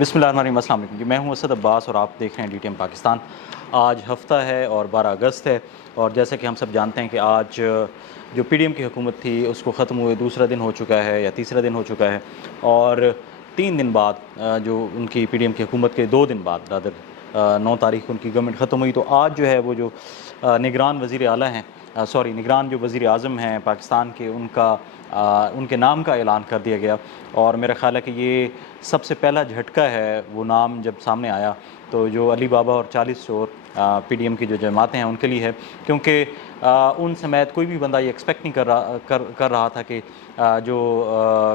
بسم اللہ الرحمن الرحیم، السلام علیکم جی، میں ہوں اسد عباس اور آپ دیکھ رہے ہیں ڈی ٹی ایم پاکستان۔ آج ہفتہ ہے اور 12 اگست ہے، اور جیسا کہ ہم سب جانتے ہیں کہ آج جو پی ڈی ایم کی حکومت تھی اس کو ختم ہوئے دوسرا دن ہو چکا ہے یا تیسرا دن ہو چکا ہے، اور 3 دن بعد جو ان کی پی ڈی ایم کی حکومت کے 2 دن بعد 9 تاریخ کو ان کی گورنمنٹ ختم ہوئی، تو آج جو ہے وہ جو نگران وزیر اعلیٰ ہیں نگران جو وزیر اعظم ہیں پاکستان کے، ان کے نام کا اعلان کر دیا گیا۔ اور میرا خیال ہے کہ یہ سب سے پہلا جھٹکا ہے وہ نام جب سامنے آیا تو جو علی بابا اور 40 چور پی ڈی ایم کی جو جماعتیں ہیں ان کے لیے ہے، کیونکہ ان سمیت کوئی بھی بندہ یہ ایکسپیکٹ نہیں کر رہا تھا کہ جو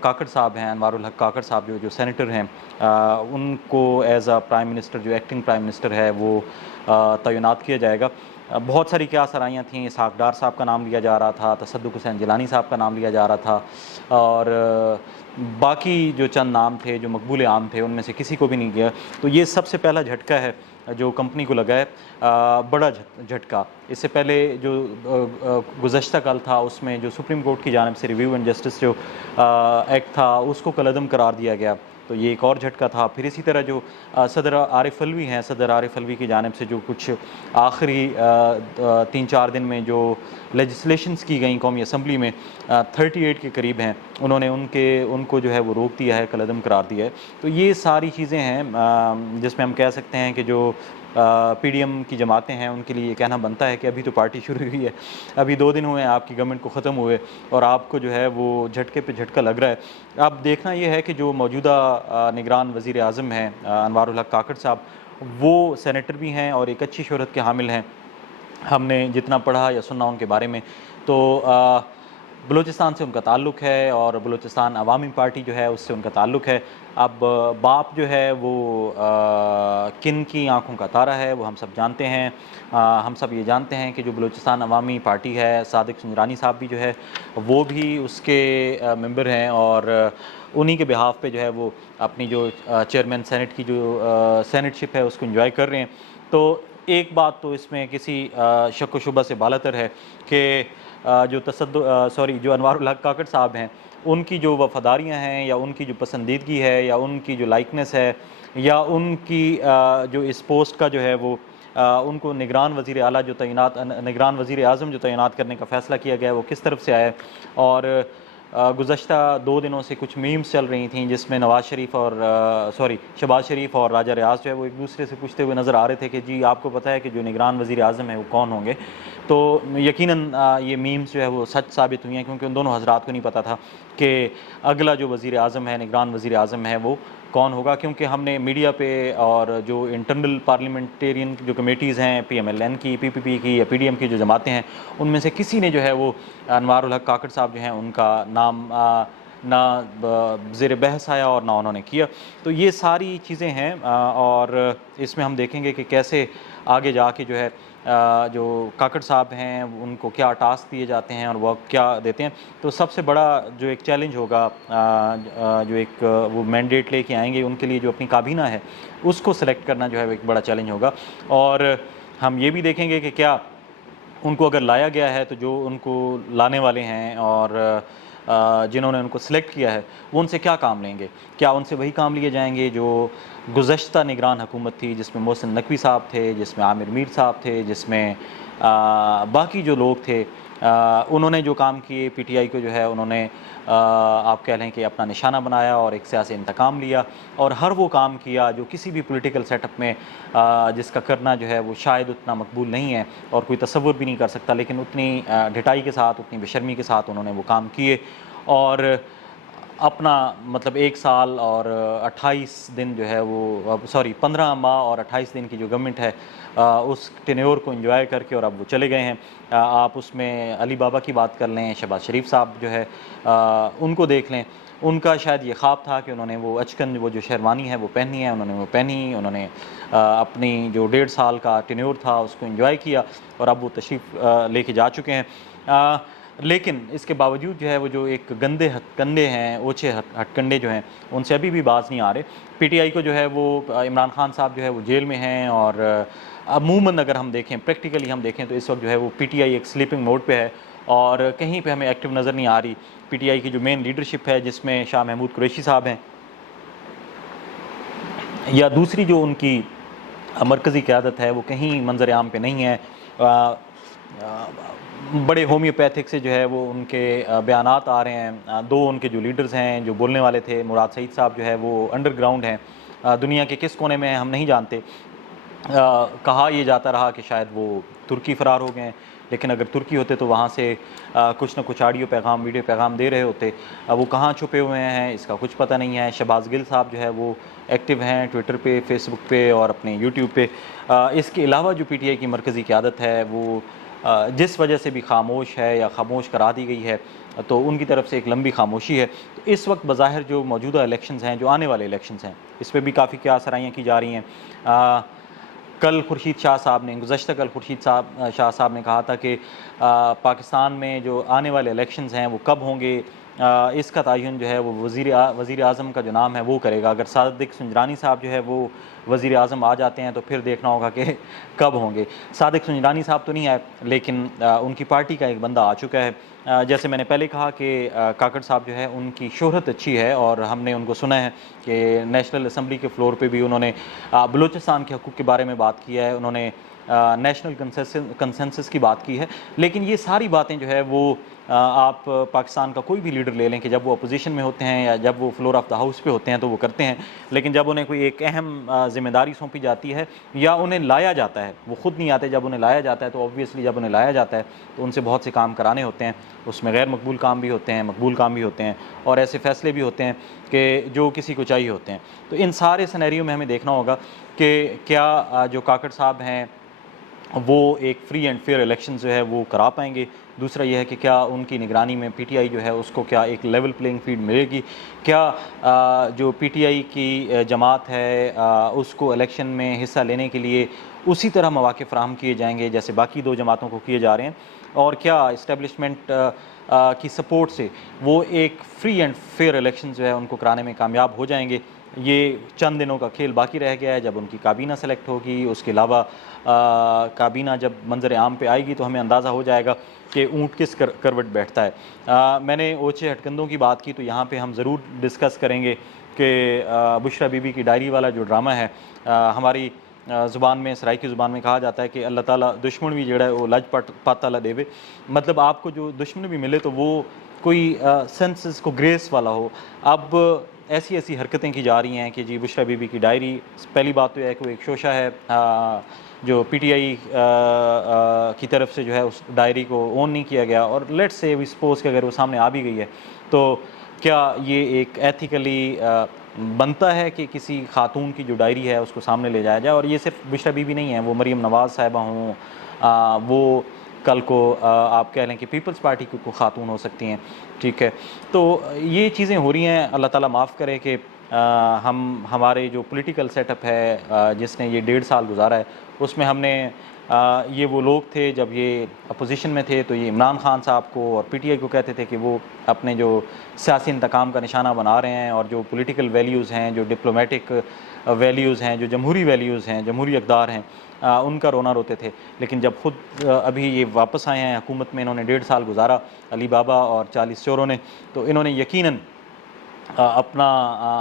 کاکڑ صاحب ہیں، انوار الحق کاکڑ صاحب جو سینیٹر ہیں، ان کو ایز اے پرائم منسٹر، جو ایکٹنگ پرائم منسٹر ہے، وہ تعینات کیا جائے گا۔ بہت ساری کیا سرائیاں تھیں، اسحاق ڈار صاحب کا نام لیا جا رہا تھا، تصدق حسین جیلانی صاحب کا نام لیا جا رہا تھا، اور باقی جو چند نام تھے جو مقبول عام تھے ان میں سے کسی کو بھی نہیں گیا۔ تو یہ سب سے پہلا جھٹکا ہے جو کمپنی کو لگا ہے، بڑا جھٹکا۔ اس سے پہلے جو گزشتہ کل تھا اس میں جو سپریم کورٹ کی جانب سے ریویو اینڈ جسٹس جو ایکٹ تھا اس کو کالعدم قرار دیا گیا، تو یہ ایک اور جھٹکا تھا۔ پھر اسی طرح جو صدر عارف علوی ہیں، صدر عارف علوی کی جانب سے جو کچھ آخری 3-4 دن میں جو لیجسلیشنز کی گئیں قومی اسمبلی میں، 38 کے قریب ہیں، انہوں نے ان کو جو ہے وہ روک دیا ہے، کالعدم قرار دیا ہے۔ تو یہ ساری چیزیں ہیں جس میں ہم کہہ سکتے ہیں کہ جو پی ڈی ایم کی جماعتیں ہیں ان کے لیے یہ کہنا بنتا ہے کہ ابھی تو پارٹی شروع ہوئی ہے، ابھی 2 دن ہوئے ہیں آپ کی گورنمنٹ کو ختم ہوئے، اور آپ کو جو ہے وہ جھٹکے پہ جھٹکا لگ رہا ہے۔ اب دیکھنا یہ ہے کہ جو موجودہ نگران وزیر اعظم ہیں انوار الحق کاکڑ صاحب، وہ سینیٹر بھی ہیں اور ایک اچھی شہرت کے حامل ہیں۔ ہم نے جتنا پڑھا یا سنا ان کے بارے میں تو بلوچستان سے ان کا تعلق ہے، اور بلوچستان عوامی پارٹی جو ہے اس سے ان کا تعلق ہے۔ اب باپ جو ہے وہ کن کی آنکھوں کا تارا ہے وہ ہم سب جانتے ہیں۔ ہم سب یہ جانتے ہیں کہ جو بلوچستان عوامی پارٹی ہے، صادق سنجرانی صاحب بھی جو ہے وہ بھی اس کے ممبر ہیں، اور انہی کے بہاف پہ جو ہے وہ اپنی جو چیئرمین سینٹ کی جو سینٹ شپ ہے اس کو انجوائے کر رہے ہیں۔ تو ایک بات تو اس میں کسی شک و شبہ سے بالاتر ہے کہ جو انوار الحق کاکڑ صاحب ہیں ان کی جو وفاداریاں ہیں، یا ان کی جو پسندیدگی ہے، یا ان کی جو لائکنس ہے، یا ان کی جو اس پوسٹ کا جو ہے وہ ان کو نگران وزیر اعلیٰ جو نگران وزیر اعظم جو تعینات کرنے کا فیصلہ کیا گیا ہے وہ کس طرف سے آیا ہے۔ اور گزشتہ 2 دنوں سے کچھ میمز چل رہی تھیں جس میں شہباز شریف اور راجہ ریاض جو ہے وہ ایک دوسرے سے پوچھتے ہوئے نظر آ رہے تھے کہ جی آپ کو پتہ ہے کہ جو نگران وزیر اعظم ہے وہ کون ہوں گے؟ تو یقیناً یہ میمز جو ہے وہ سچ ثابت ہوئی ہیں، کیونکہ ان دونوں حضرات کو نہیں پتہ تھا کہ اگلا جو وزیر اعظم ہے، نگران وزیر اعظم ہے، وہ کون ہوگا، کیونکہ ہم نے میڈیا پہ اور جو انٹرنل پارلیمنٹیرین جو کمیٹیز ہیں، پی ایم ایل این کی، پی پی پی کی یا پی ڈی ایم کی جو جماعتیں ہیں، ان میں سے کسی نے جو ہے وہ انوار الحق کاکڑ صاحب جو ہیں ان کا نام نہ زیر بحث آیا اور نہ انہوں نے کیا۔ تو یہ ساری چیزیں ہیں، اور اس میں ہم دیکھیں گے کہ کیسے آگے جا کے جو ہے جو کاکڑ صاحب ہیں ان کو کیا ٹاسک دیے جاتے ہیں اور وہ کیا دیتے ہیں۔ تو سب سے بڑا جو ایک چیلنج ہوگا، جو ایک وہ مینڈیٹ لے کے آئیں گے ان کے لیے جو اپنی کابینہ ہے اس کو سلیکٹ کرنا جو ہے وہ ایک بڑا چیلنج ہوگا۔ اور ہم یہ بھی دیکھیں گے کہ کیا ان کو اگر لایا گیا ہے تو جو ان کو لانے والے ہیں اور جنہوں نے ان کو سلیکٹ کیا ہے وہ ان سے کیا کام لیں گے، کیا ان سے وہی کام لیے جائیں گے جو گزشتہ نگران حکومت تھی، جس میں محسن نقوی صاحب تھے، جس میں عامر میر صاحب تھے، جس میں باقی جو لوگ تھے، انہوں نے جو کام کیے، پی ٹی آئی کو جو ہے انہوں نے آپ کہہ لیں کہ اپنا نشانہ بنایا اور ایک سیاسی انتقام لیا، اور ہر وہ کام کیا جو کسی بھی پولیٹیکل سیٹ اپ میں جس کا کرنا جو ہے وہ شاید اتنا مقبول نہیں ہے اور کوئی تصور بھی نہیں کر سکتا، لیکن اتنی ڈھٹائی کے ساتھ، اتنی بے شرمی کے ساتھ انہوں نے وہ کام کیے، اور اپنا مطلب 1 سال اور 28 دن جو ہے وہ 15 ماہ اور 28 دن کی جو گورنمنٹ ہے اس ٹینیور کو انجوائے کر کے اور اب وہ چلے گئے ہیں۔ آپ اس میں علی بابا کی بات کر لیں، شہباز شریف صاحب جو ہے ان کو دیکھ لیں، ان کا شاید یہ خواب تھا کہ انہوں نے وہ اچکن وہ جو شیروانی ہے وہ پہنی ہے، انہوں نے وہ پہنی، انہوں نے اپنی جو 1.5 سال کا ٹینیور تھا اس کو انجوائے کیا، اور اب وہ تشریف لے کے جا چکے ہیں۔ لیکن اس کے باوجود جو ہے وہ جو ایک گندے ہتھ کنڈے ہیں، اوچھے ہتھ کنڈے جو ہیں ان سے ابھی بھی باز نہیں آ رہے۔ پی ٹی آئی کو جو ہے وہ عمران خان صاحب جو ہے وہ جیل میں ہیں، اور عموماً اگر ہم دیکھیں پریکٹیکلی ہم دیکھیں تو اس وقت جو ہے وہ پی ٹی آئی ایک سلیپنگ موڈ پہ ہے، اور کہیں پہ ہمیں ایکٹیو نظر نہیں آ رہی۔ پی ٹی آئی کی جو مین لیڈرشپ ہے جس میں شاہ محمود قریشی صاحب ہیں، یا دوسری جو ان کی مرکزی قیادت ہے وہ کہیں منظر عام پہ نہیں ہے. بڑے ہومیوپیتھک سے جو ہے وہ ان کے بیانات آ رہے ہیں. دو ان کے جو لیڈرز ہیں جو بولنے والے تھے، مراد سعید صاحب جو ہے وہ انڈر گراؤنڈ ہیں، دنیا کے کس کونے میں ہیں ہم نہیں جانتے. کہا یہ جاتا رہا کہ شاید وہ ترکی فرار ہو گئے ہیں، لیکن اگر ترکی ہوتے تو وہاں سے کچھ نہ کچھ آڈیو پیغام ویڈیو پیغام دے رہے ہوتے. وہ کہاں چھپے ہوئے ہیں اس کا کچھ پتہ نہیں ہے. شہباز گل صاحب جو ہے وہ ایکٹیو ہیں ٹویٹر پہ، فیس بک پہ اور اپنے یوٹیوب پہ. اس کے علاوہ جو پی ٹی آئی کی مرکزی قیادت ہے وہ جس وجہ سے بھی خاموش ہے یا خاموش کرا دی گئی ہے، تو ان کی طرف سے ایک لمبی خاموشی ہے. تو اس وقت بظاہر جو موجودہ الیکشنز ہیں، جو آنے والے الیکشنز ہیں، اس پہ بھی کافی کیا سرائیاں کی جا رہی ہیں. کل خورشید شاہ صاحب نے، گزشتہ کل خورشید شاہ صاحب نے کہا تھا کہ پاکستان میں جو آنے والے الیکشنز ہیں وہ کب ہوں گے، اس کا تعین جو ہے وہ وزیر اعظم کا جو نام ہے وہ کرے گا. اگر صادق سنجرانی صاحب جو ہے وہ وزیر اعظم آ جاتے ہیں تو پھر دیکھنا ہوگا کہ کب ہوں گے. صادق سنجرانی صاحب تو نہیں آئے، لیکن ان کی پارٹی کا ایک بندہ آ چکا ہے. جیسے میں نے پہلے کہا کہ کاکڑ صاحب جو ہے ان کی شہرت اچھی ہے، اور ہم نے ان کو سنا ہے کہ نیشنل اسمبلی کے فلور پہ بھی انہوں نے بلوچستان کے حقوق کے بارے میں بات کیا ہے، انہوں نے نیشنل کنسنسس کی بات کی ہے. لیکن یہ ساری باتیں جو ہے وہ آپ پاکستان کا کوئی بھی لیڈر لے لیں کہ جب وہ اپوزیشن میں ہوتے ہیں یا جب وہ فلور آف دا ہاؤس پہ ہوتے ہیں تو وہ کرتے ہیں، لیکن جب انہیں کوئی ایک اہم ذمہ داری سونپی جاتی ہے یا انہیں لایا جاتا ہے، وہ خود نہیں آتے، جب انہیں لایا جاتا ہے تو اوبویسلی جب انہیں لایا جاتا ہے تو ان سے بہت سے کام کرانے ہوتے ہیں. اس میں غیر مقبول کام بھی ہوتے ہیں، مقبول کام بھی ہوتے ہیں، اور ایسے فیصلے بھی ہوتے ہیں کہ جو کسی کو چاہیے ہوتے ہیں. تو ان سارے سینیریو میں ہمیں دیکھنا ہوگا کہ کیا جو کاکڑ صاحب ہیں وہ ایک فری اینڈ فیئر الیکشن جو ہے وہ کرا پائیں گے. دوسرا یہ ہے کہ کیا ان کی نگرانی میں پی ٹی آئی جو ہے اس کو کیا ایک لیول پلینگ فیلڈ ملے گی، کیا جو پی ٹی آئی کی جماعت ہے اس کو الیکشن میں حصہ لینے کے لیے اسی طرح مواقع فراہم کیے جائیں گے جیسے باقی دو جماعتوں کو کیے جا رہے ہیں، اور کیا اسٹیبلشمنٹ کی سپورٹ سے وہ ایک فری اینڈ فیئر الیکشن جو ہے ان کو کرانے میں کامیاب ہو جائیں گے. یہ چند دنوں کا کھیل باقی رہ گیا ہے. جب ان کی کابینہ سلیکٹ ہوگی، اس کے علاوہ کابینہ جب منظر عام پہ آئے گی تو ہمیں اندازہ ہو جائے گا کہ اونٹ کس کروٹ بیٹھتا ہے. میں نے اوچھے ہٹکندوں کی بات کی تو یہاں پہ ہم ضرور ڈسکس کریں گے کہ بشرا بی بی کی ڈائری والا جو ڈرامہ ہے، ہماری زبان میں، سرائیکی زبان میں کہا جاتا ہے کہ اللہ تعالیٰ دشمن بھی جڑا ہے وہ لج پات تعالیٰ دے وے. مطلب آپ کو جو دشمن بھی ملے تو وہ کوئی سینسز کو گریس والا ہو. اب ایسی حرکتیں کی جا رہی ہیں کہ جی بشرا بی بی کی ڈائری، پہلی بات تو یہ ہے کہ وہ ایک شوشہ ہے جو پی ٹی آئی کی طرف سے جو ہے اس ڈائری کو اون نہیں کیا گیا، اور لیٹس سے وی سپوز کہ اگر وہ سامنے آ بھی گئی ہے تو کیا یہ ایک ایتھیکلی بنتا ہے کہ کسی خاتون کی جو ڈائری ہے اس کو سامنے لے جایا جائے. اور یہ صرف بشرا بی بی نہیں ہے، وہ مریم نواز صاحبہ ہوں، وہ کل کو آپ کہہ لیں کہ پیپلز پارٹی کی کوئی خاتون ہو سکتی ہیں. ٹھیک ہے، تو یہ چیزیں ہو رہی ہیں. اللہ تعالیٰ معاف کرے کہ ہمارے جو پولیٹیکل سیٹ اپ ہے جس نے یہ 1.5 سال گزارا ہے، اس میں ہم نے یہ وہ لوگ تھے جب یہ اپوزیشن میں تھے تو یہ عمران خان صاحب کو اور پی ٹی آئی کو کہتے تھے کہ وہ اپنے جو سیاسی انتقام کا نشانہ بنا رہے ہیں، اور جو پولیٹیکل ویلیوز ہیں، جو ڈپلومیٹک ویلیوز ہیں، جو جمہوری ویلیوز ہیں، جمہوری اقدار ہیں، ان کا رونا روتے تھے. لیکن جب خود ابھی یہ واپس آئے ہیں حکومت میں، انہوں نے 1.5 سال گزارا علی بابا اور 40 چوروں نے، تو انہوں نے یقیناً اپنا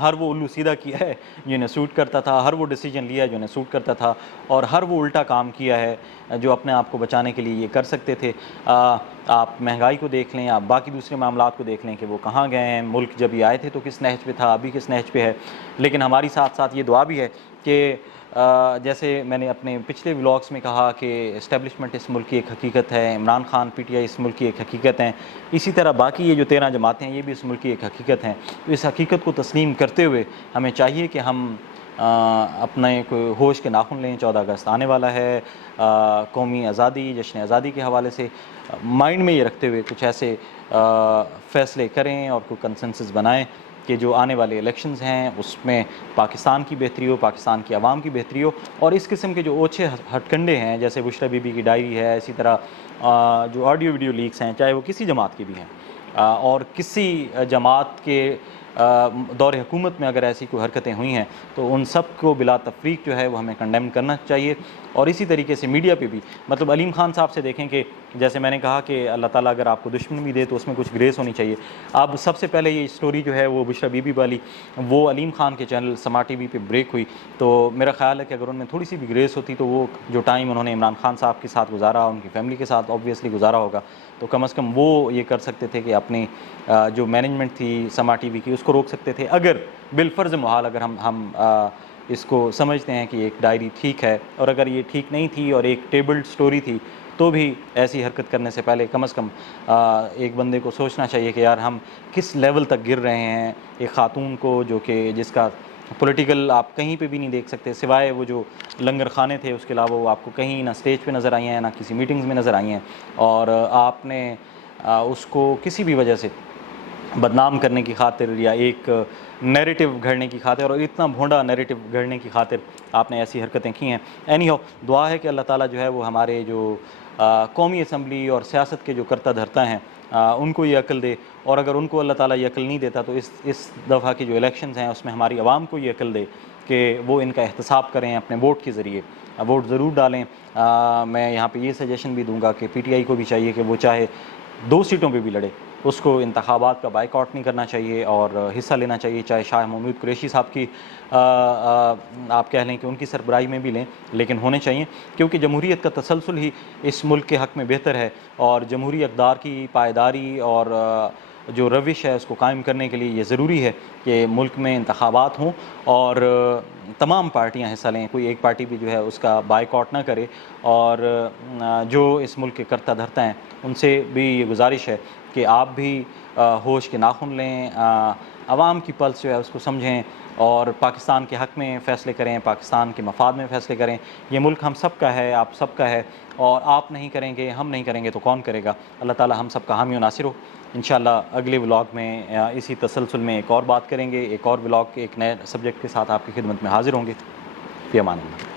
ہر وہ الو سیدھا کیا ہے جو انہیں سوٹ کرتا تھا، ہر وہ ڈیسیجن لیا ہے جو انہیں سوٹ کرتا تھا، اور ہر وہ الٹا کام کیا ہے جو اپنے آپ کو بچانے کے لیے یہ کر سکتے تھے. آپ مہنگائی کو دیکھ لیں، آپ باقی دوسرے معاملات کو دیکھ لیں کہ وہ کہاں گئے ہیں. ملک جب یہ آئے تھے تو کس نہج پہ تھا، ابھی کس نہج پہ ہے. لیکن ہماری ساتھ ساتھ یہ دعا بھی ہے کہ جیسے میں نے اپنے پچھلے ولاگس میں کہا کہ اسٹیبلشمنٹ اس ملک کی ایک حقیقت ہے، Imran Khan P T I اس ملک کی ایک حقیقت ہیں، اسی طرح باقی یہ جو 13 جماعتیں ہیں یہ بھی اس ملک کی ایک حقیقت ہیں. تو اس حقیقت کو تسلیم کرتے ہوئے ہمیں چاہیے کہ ہم اپنے کوئی ہوش کے ناخن لیں. 14 اگست آنے والا ہے، قومی آزادی، جشن آزادی کے حوالے سے مائنڈ میں یہ رکھتے ہوئے کچھ ایسے فیصلے کریں اور کوئی کنسنسس بنائیں کہ جو آنے والے الیکشنز ہیں اس میں پاکستان کی بہتری ہو، پاکستان کی عوام کی بہتری ہو. اور اس قسم کے جو اوچھے ہٹ کنڈے ہیں جیسے بشرا بی بی کی ڈائری ہے، اسی طرح جو آڈیو ویڈیو لیکس ہیں چاہے وہ کسی جماعت کی بھی ہیں اور کسی جماعت کے دور حکومت میں اگر ایسی کوئی حرکتیں ہوئی ہیں تو ان سب کو بلا تفریق جو ہے وہ ہمیں کنڈیم کرنا چاہیے. اور اسی طریقے سے میڈیا پہ بھی مطلب علیم خان صاحب سے دیکھیں کہ جیسے میں نے کہا کہ اللہ تعالیٰ اگر آپ کو دشمن بھی دے تو اس میں کچھ گریس ہونی چاہیے. اب سب سے پہلے یہ اسٹوری جو ہے وہ بشرا بی بی والی وہ علیم خان کے چینل سما ٹی وی پہ بریک ہوئی, تو میرا خیال ہے کہ اگر ان میں تھوڑی سی بھی گریس ہوتی تو وہ جو ٹائم انہوں نے عمران خان صاحب کے ساتھ گزارا, ان کی فیملی کے ساتھ آبویسلی گزارا ہوگا, تو کم از کم وہ یہ کر سکتے تھے کہ اپنی جو مینجمنٹ تھی سما ٹی وی کی اس کو روک سکتے تھے. اگر بالفرض محال اگر ہم اس کو سمجھتے ہیں کہ ایک ڈائری ٹھیک ہے, اور اگر یہ ٹھیک نہیں تھی اور ایک ٹیبلڈ سٹوری تھی تو بھی ایسی حرکت کرنے سے پہلے کم از کم ایک بندے کو سوچنا چاہیے کہ یار ہم کس لیول تک گر رہے ہیں. ایک خاتون کو جو کہ جس کا پولیٹیکل آپ کہیں پہ بھی نہیں دیکھ سکتے سوائے وہ جو لنگر خانے تھے, اس کے علاوہ وہ آپ کو کہیں نہ اسٹیج پہ نظر آئی ہیں نہ کسی میٹنگز میں نظر آئی ہیں, اور آپ نے اس کو کسی بھی وجہ سے بدنام کرنے کی خاطر یا ایک نیریٹو گھڑنے کی خاطر, اور اتنا بھونڈا نیریٹو گھڑنے کی خاطر آپ نے ایسی حرکتیں کی ہیں. اینی ہو دعا ہے کہ اللہ تعالیٰ جو ہے وہ ہمارے جو قومی اسمبلی اور سیاست کے جو کرتا دھرتا ہیں ان کو یہ عقل دے, اور اگر ان کو اللہ تعالیٰ یہ عقل نہیں دیتا تو اس دفعہ کی جو الیکشنز ہیں اس میں ہماری عوام کو یہ عقل دے کہ وہ ان کا احتساب کریں اپنے ووٹ کے ذریعے, ووٹ ضرور ڈالیں. میں یہاں پہ یہ سجیشن بھی دوں گا کہ پی ٹی آئی کو بھی چاہیے کہ وہ چاہے 2 سیٹوں پہ بھی لڑے, اس کو انتخابات کا بائیکاٹ نہیں کرنا چاہیے اور حصہ لینا چاہیے, چاہے شاہ محمود قریشی صاحب کی آپ کہہ لیں کہ ان کی سربراہی میں بھی لیں, لیکن ہونے چاہیے کیونکہ جمہوریت کا تسلسل ہی اس ملک کے حق میں بہتر ہے, اور جمہوری اقدار کی پائیداری اور جو روش ہے اس کو قائم کرنے کے لیے یہ ضروری ہے کہ ملک میں انتخابات ہوں اور تمام پارٹیاں حصہ لیں, کوئی ایک پارٹی بھی جو ہے اس کا بائیکاٹ نہ کرے. اور جو اس ملک کے کرتا دھرتا ہیں ان سے بھی یہ گزارش ہے کہ آپ بھی ہوش کے ناخن لیں, عوام کی پلس جو ہے اس کو سمجھیں اور پاکستان کے حق میں فیصلے کریں, پاکستان کے مفاد میں فیصلے کریں. یہ ملک ہم سب کا ہے, آپ سب کا ہے, اور آپ نہیں کریں گے ہم نہیں کریں گے تو کون کرے گا. اللہ تعالی ہم سب کا حامی و ناصر ہو. انشاءاللہ اگلے ولاگ میں اسی تسلسل میں ایک اور بات کریں گے, ایک اور ولاگ ایک نئے سبجیکٹ کے ساتھ آپ کی خدمت میں حاضر ہوں گے. فی امان اللہ.